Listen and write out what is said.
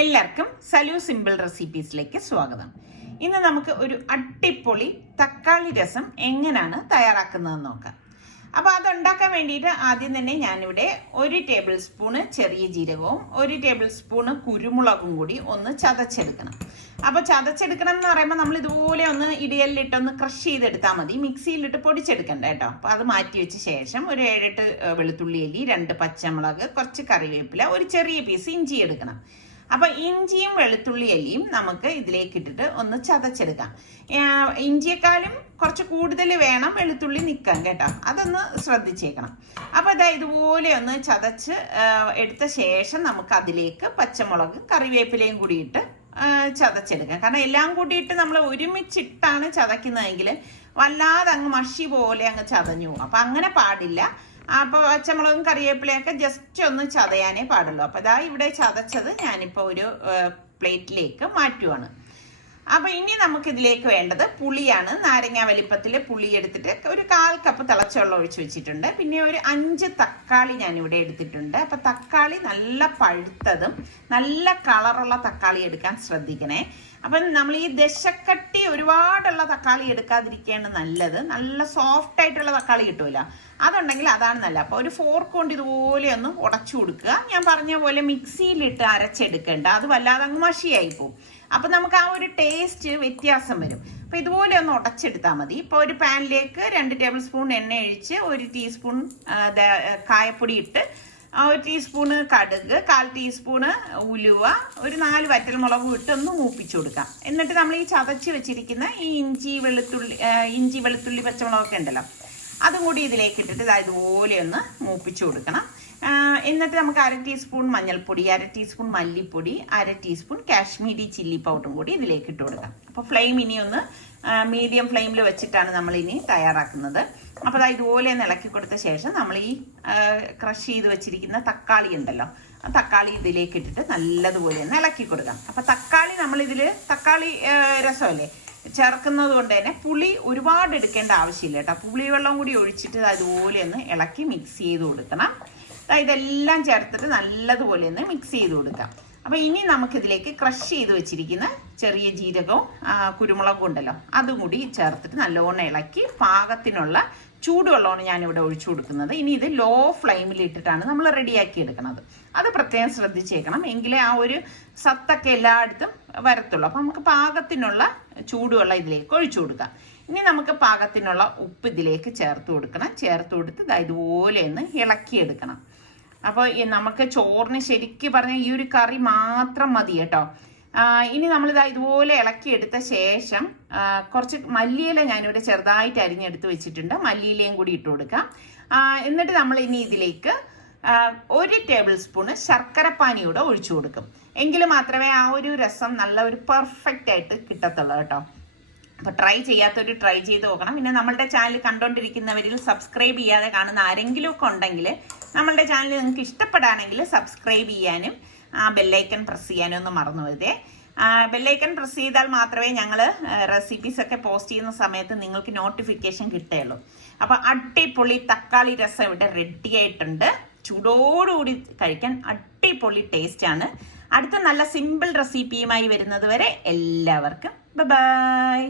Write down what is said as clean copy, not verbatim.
എല്ലാവർക്കും സലു സിമ്പിൾ റെസിപ്പീസിലേക്ക് സ്വാഗതം. ഇന്ന് നമുക്ക് ഒരു അടിപൊളി തക്കാളി രസം എങ്ങനെയാണ് തയ്യാറാക്കുന്നതെന്ന് നോക്കാം. അപ്പോൾ അതുണ്ടാക്കാൻ വേണ്ടിയിട്ട് ആദ്യം തന്നെ ഞാനിവിടെ 1 ടേബിൾ സ്പൂണ് ചെറിയ ജീരകവും 1 ടേബിൾ സ്പൂണ് കുരുമുളകും കൂടി ഒന്ന് ചതച്ചെടുക്കണം. അപ്പോൾ ചതച്ചെടുക്കണം എന്ന് പറയുമ്പോൾ നമ്മൾ ഇതുപോലെ ഒന്ന് ഇടിയലിലിട്ടൊന്ന് ക്രഷ് ചെയ്തെടുത്താൽ മതി, മിക്സിയിലിട്ട് പൊടിച്ചെടുക്കണ്ട കേട്ടോ. അപ്പോൾ അത് മാറ്റി വെച്ച ശേഷം ഒരു 7-8 വെളുത്തുള്ളി അല്ലി, 2 പച്ചമുളക്, കുറച്ച് കറിവേപ്പില, ഒരു ചെറിയ പീസ് ഇഞ്ചി എടുക്കണം. അപ്പോൾ ഇഞ്ചിയും വെളുത്തുള്ളി അല്ലിയും നമുക്ക് ഇതിലേക്ക് ഇട്ടിട്ട് ഒന്ന് ചതച്ചെടുക്കാം. ഇഞ്ചിയെക്കാളും കുറച്ച് കൂടുതൽ വേണം വെളുത്തുള്ളി നിൽക്കാൻ കേട്ടോ, അതൊന്ന് ശ്രദ്ധിച്ചേക്കണം. അപ്പോൾ അതാ ഇതുപോലെ ഒന്ന് ചതച്ച് എടുത്ത ശേഷം നമുക്ക് അതിലേക്ക് പച്ചമുളക് കറിവേപ്പിലയും കൂടി ഇട്ട് ചതച്ചെടുക്കാം. കാരണം എല്ലാം കൂടിയിട്ട് നമ്മൾ ഒരുമിച്ചിട്ടാണ് ചതയ്ക്കുന്നതെങ്കിൽ വല്ലാതെ അങ്ങ് മഷി പോലെ അങ്ങ് ചതഞ്ഞു പോകും. അപ്പം അങ്ങനെ പാടില്ല. അപ്പോൾ പച്ചമുളകും കറിവേപ്പിലയൊക്കെ ജസ്റ്റ് ഒന്ന് ചതയാനേ പാടുള്ളൂ. അപ്പോൾ ഇതാ ഇവിടെ ചതച്ചത് ഞാനിപ്പോൾ ഒരു പ്ലേറ്റിലേക്ക് മാറ്റുവാണ്. അപ്പോൾ ഇനി നമുക്കിതിലേക്ക് വേണ്ടത് പുളിയാണ്. നാരങ്ങ വലിപ്പത്തിൽ പുളി എടുത്തിട്ട് ഒരു 1/4 കപ്പ് തിളച്ച വെള്ളം ഒഴിച്ച് വെച്ചിട്ടുണ്ട്. പിന്നെ ഒരു 5 തക്കാളി ഞാനിവിടെ എടുത്തിട്ടുണ്ട്. അപ്പോൾ തക്കാളി നല്ല പഴുത്തതും നല്ല കളറുള്ള തക്കാളി എടുക്കാൻ ശ്രദ്ധിക്കണേ. അപ്പം നമ്മൾ ഈ ദശക്കട്ടി ഒരുപാടുള്ള തക്കാളി എടുക്കാതിരിക്കുകയാണ് നല്ലത്. നല്ല സോഫ്റ്റ് ആയിട്ടുള്ള തക്കാളി കിട്ടുമല്ലോ, അതുണ്ടെങ്കിൽ അതാണ് നല്ലത്. അപ്പോൾ ഒരു ഫോർക്ക് കൊണ്ട് ഇതുപോലെ ഒന്ന് ഉടച്ചു കൊടുക്കുക. ഞാൻ പറഞ്ഞ പോലെ മിക്സിയിലിട്ട് അരച്ചെടുക്കേണ്ട, അത് വല്ലാതെ അങ്ങ് മഷിയായി പോകും. അപ്പം നമുക്ക് ആ ഒരു ടേസ്റ്റ് വ്യത്യാസം വരും. അപ്പോൾ ഇതുപോലെ ഒന്ന് ഉടച്ചെടുത്താൽ മതി. ഇപ്പോൾ ഒരു പാനിലേക്ക് 2 ടേബിൾ സ്പൂൺ എണ്ണ ഒഴിച്ച് 1 ടീസ്പൂൺ കായപ്പൊടി ഇട്ട് 1 ടീസ്പൂണ് കടുക്, 1/4 ടീസ്പൂണ് ഉലുവ, ഒരു 4 വറ്റൽമുളകും ഇട്ട് ഒന്ന് മൂപ്പിച്ചു കൊടുക്കാം. എന്നിട്ട് നമ്മൾ ഈ ചതച്ച് വെച്ചിരിക്കുന്ന ഈ ഇഞ്ചി വെളുത്തുള്ളി പച്ചമുളകൊക്കെ ഉണ്ടല്ലോ, അതും കൂടി ഇതിലേക്ക് ഇട്ടിട്ട് ഇതുപോലെ ഒന്ന് മൂപ്പിച്ചു കൊടുക്കണം. എന്നിട്ട് നമുക്ക് 1/2 ടീസ്പൂൺ മഞ്ഞൾപ്പൊടി, 1/2 ടീസ്പൂൺ മല്ലിപ്പൊടി, 1/2 ടീസ്പൂൺ കാശ്മീരി ചില്ലി പൗഡറും കൂടി ഇതിലേക്ക് ഇട്ട് കൊടുക്കാം. അപ്പോൾ ഫ്ലെയിം ഇനി ഒന്ന് മീഡിയം ഫ്ലെയിമിൽ വെച്ചിട്ടാണ് നമ്മൾ ഇനി തയ്യാറാക്കുന്നത്. അപ്പോൾ ഇതുപോലെ ഒന്ന് ഇളക്കി കൊടുത്ത ശേഷം നമ്മൾ ഈ ക്രഷ് ചെയ്ത് വെച്ചിരിക്കുന്ന തക്കാളി ഉണ്ടല്ലോ, ആ തക്കാളി ഇതിലേക്ക് ഇട്ടിട്ട് നല്ലതുപോലെ ഒന്ന് ഇളക്കി കൊടുക്കാം. അപ്പോൾ തക്കാളി നമ്മളിതിൽ തക്കാളി രസമല്ലേ ചേർക്കുന്നത് കൊണ്ട് തന്നെ പുളി ഒരുപാട് എടുക്കേണ്ട ആവശ്യമില്ല കേട്ടോ. പുളിവെള്ളം കൂടി ഒഴിച്ചിട്ട് അതുപോലെ ഒന്ന് ഇളക്കി മിക്സ് ചെയ്ത് കൊടുക്കണം. ഇതെല്ലാം ചേർത്തിട്ട് നല്ലതുപോലെ ഒന്ന് മിക്സ് ചെയ്ത് കൊടുക്കാം. അപ്പോൾ ഇനി നമുക്കിതിലേക്ക് ക്രഷ് ചെയ്ത് വെച്ചിരിക്കുന്ന ചെറിയ ജീരകവും കുരുമുളകും ഉണ്ടല്ലോ, അതും കൂടി ചേർത്തിട്ട് നല്ലോണം ഇളക്കി പാകത്തിനുള്ള ചൂടുവെള്ളമാണ് ഞാനിവിടെ ഒഴിച്ചു കൊടുക്കുന്നത്. ഇനി ഇത് ലോ ഫ്ലെയിമിൽ ഇട്ടിട്ടാണ് നമ്മൾ റെഡിയാക്കി എടുക്കുന്നത്. അത് പ്രത്യേകം ശ്രദ്ധിച്ചേക്കണം, എങ്കിലേ ആ ഒരു സത്തൊക്കെ എല്ലായിടത്തും വരത്തുള്ളൂ. അപ്പം നമുക്ക് പാകത്തിനുള്ള ചൂടുവെള്ളം ഇതിലേക്ക് ഒഴിച്ചു കൊടുക്കാം. ഇനി നമുക്ക് പാകത്തിനുള്ള ഉപ്പ് ഇതിലേക്ക് ചേർത്ത് കൊടുക്കണം. ചേർത്ത് കൊടുത്ത് ഇതുപോലെ ഒന്ന് ഇളക്കിയെടുക്കണം. അപ്പോൾ നമുക്ക് ചോറിന് ശരിക്കും പറഞ്ഞാൽ ഈ ഒരു കറി മാത്രം മതി കേട്ടോ. ഇനി നമ്മളിതാ ഇതുപോലെ ഇളക്കിയെടുത്ത ശേഷം കുറച്ച് മല്ലിയില ഞാനിവിടെ ചെറുതായിട്ട് അരിഞ്ഞെടുത്ത് വെച്ചിട്ടുണ്ട്, മല്ലിയിലയും കൂടി ഇട്ട് കൊടുക്കാം. എന്നിട്ട് നമ്മൾ ഇനി ഇതിലേക്ക് 1 ടേബിൾ സ്പൂണ് ശർക്കരപ്പാനിയൂടെ ഒഴിച്ചു കൊടുക്കും. എങ്കിൽ മാത്രമേ ആ ഒരു രസം നല്ല ഒരു പെർഫെക്റ്റ് ആയിട്ട് കിട്ടത്തുള്ളൂ കേട്ടോ. അപ്പോൾ ട്രൈ ചെയ്യാത്തവർ ട്രൈ ചെയ്ത് നോക്കണം. പിന്നെ നമ്മളുടെ ചാനൽ കണ്ടുകൊണ്ടിരിക്കുന്നവരിൽ സബ്സ്ക്രൈബ് ചെയ്യാതെ കാണുന്ന ആരെങ്കിലും ഒക്കെ ഉണ്ടെങ്കിൽ നമ്മളുടെ ചാനൽ നിങ്ങൾക്ക് ഇഷ്ടപ്പെടാണെങ്കിൽ സബ്സ്ക്രൈബ് ചെയ്യാനും ബെല്ലൈക്കൺ പ്രസ് ചെയ്യാനും ഒന്നും മറന്നു പോകരുതേ. ബെല്ലൈക്കൺ പ്രസ് ചെയ്താൽ മാത്രമേ ഞങ്ങൾ റെസിപ്പീസൊക്കെ പോസ്റ്റ് ചെയ്യുന്ന സമയത്ത് നിങ്ങൾക്ക് നോട്ടിഫിക്കേഷൻ കിട്ടുകയുള്ളൂ. അപ്പോൾ അടിപൊളി തക്കാളി രസം ഇവിടെ റെഡി ആയിട്ടുണ്ട്. ചൂടോടുകൂടി കഴിക്കാൻ അടിപൊളി ടേസ്റ്റാണ്. അടുത്ത നല്ല സിമ്പിൾ റെസിപ്പിയുമായി വരുന്നത് വരെ എല്ലാവർക്കും ബൈ.